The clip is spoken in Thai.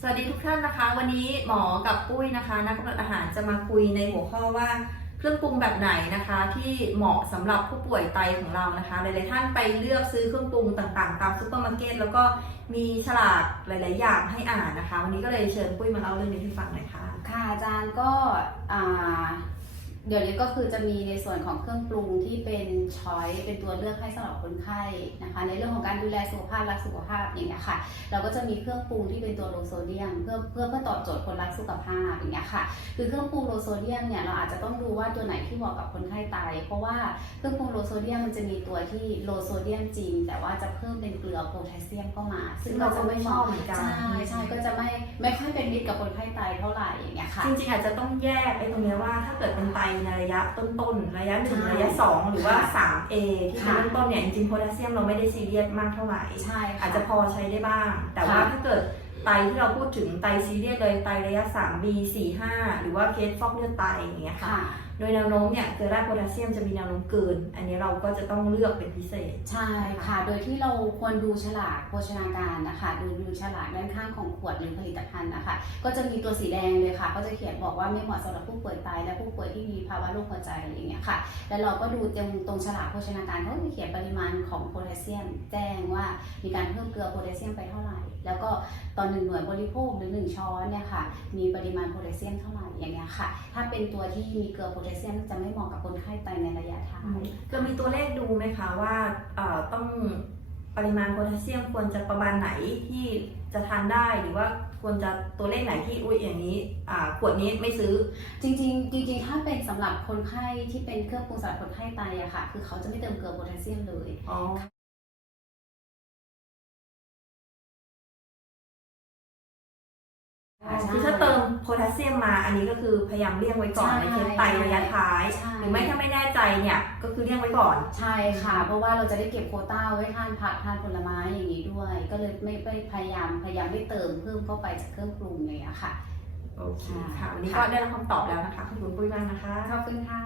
สวัสดีทุกท่านนะคะ วันนี้หมอกับปุ้ยนะคะ นักกำหนดอาหารจะมาคุยในหัวข้อว่าเครื่องปรุงแบบไหนนะคะ ที่เหมาะสำหรับผู้ป่วยไตของเรานะคะ หลาย ๆ ท่านไปเลือกซื้อเครื่องปรุงต่าง ๆ ตามซูเปอร์มาร์เก็ตแล้วก็มีฉลากหลาย ๆ อย่างให้อ่านนะคะ วันนี้ก็เลยเชิญปุ้ยมาเล่าเรื่องนี้ให้ฟังหน่อยค่ะค่ะอาจารย์ก็ เดี๋ยวนี้ก็คือจะมีในส่วนของเครื่องปรุงที่เป็นช้อยเป็นตัวเลือกให้สำหรับคนไข้นะคะ ในเรื่องของการดูแลสุขภาพรักสุขภาพอย่างเงี้ยค่ะ เราก็จะมีเครื่องปรุงที่เป็นตัวโลโซเดียม เพื่อเพื่อเพื่อตอบโจทย์คนรักสุขภาพอย่างเงี้ยค่ะ คือเครื่องปรุงโลโซเดียมเนี่ยเราอาจจะต้องดูว่าตัวไหนที่เหมาะกับคนไข้ไตเพราะว่าเครื่องปรุงโลโซเดียมมันจะมีตัวที่โลโซเดียมจริง แต่ว่าจะเพิ่มเป็นเกลือโพแทสเซียมเข้ามา ซึ่งเราจะไม่เหมาะเหมือนกันใช่ใช่ก็จะไม่ไม่ค่อยเป็นมิตรกับคนไข้ไตเท่าไหร่อย่างเงี้ยค่ะจริงๆอาจจะต้องแยกไอ้ตรงเนี้ยว่าถ้าเกิดเป็นไตในระยะต้นๆ ระยะหนึ่งใช่ระยะสองหรือว่า 3A ที่เป็นค่ะเริ่มต้นเนี่ยจริงๆโพแทสเซียมเราไม่ได้ซีเรียสมากเท่าไหร่ ใช่ค่อาจจะพอใช้ได้บ้าง แต่ว่าค่ะถ้าเกิด ไตที่เราพูดถึงไตซีเรียสเลยไตระยะ 3B 4 5 หรือว่าเคสฟอกเลือดไตอย่างเงี้ยค่ะค่ะ โดยแนวโน้มเนี่ยเกลือแร่โพแทสเซียมจะมีแนวโน้มเกิน อันนี้เราก็จะต้องเลือกเป็นพิเศษ ใช่ค่ะ โดยที่เราควรดูฉลากโภชนาการนะคะดูดูฉลากด้านข้างของขวดหรือผลิตภัณฑ์นะคะ ก็จะมีตัวสีแดงเลยค่ะ ก็จะเขียนบอกว่าไม่เหมาะสำหรับผู้ป่วยไตและผู้ป่วยที่มีภาวะโรคหัวใจอะไรอย่างเงี้ยค่ะ แล้วเราก็ดูตรงตรงฉลากโภชนาการเขาก็จะเขียนปริมาณของโพแทสเซียม แจ้งว่ามีการเพิ่มเกลือโพแทสเซียมไปเท่าไหร่ แล้วก็ตอนหนึ่งหน่วยบริโภคหรือหนึ่งช้อนเนี่ยค่ะ มีปริมาณโพแทสเซียมเท่าไหร่อย่างเงี้ยค่ะ ถ้าเป็นตัวที่มีเกลือโพแทสเซียมจะไม่เหมาะกับคนไข้ไตในระยะท้ายจะมีตัวเลขดูไหมคะว่าเอ่อต้องปริมาณโพแทสเซียมควรจะประมาณไหนที่จะทานได้หรือว่าควรจะตัวเลขไหนที่อุ้ยอย่างนี้อ่าขวดนี้ไม่ซื้อ จริงๆจริงๆถ้าเป็นสำหรับคนไข้ที่เป็นเครื่องปรุงสำหรับคนไข้ไตอะค่ะ คือเขาจะไม่เติมเกลือโพแทสเซียมเลย คือถ้าเติมโพแทสเซียมมาอันนี้ก็คือพยายามเลี่ยงไว้ก่อนใช่ในเคสไตระยะท้ายใช่หรือไม่ถ้าไม่แน่ใจเนี่ยก็คือเลี่ยงไว้ก่อน ใช่ค่ะ เพราะว่าเราจะได้เก็บโควต้าไว้ทานผักทานผลไม้อย่างนี้ด้วย ก็เลยไม่ไม่พยายามพยายามไม่เติมเพิ่มเข้าไปจากเครื่องปรุงเลยอะค่ะโอเคค่ะวันนี้ก็ได้รับคำตอบแล้วนะคะขอบคุณปุ้ยมากนะคะขอบคุณค่ะ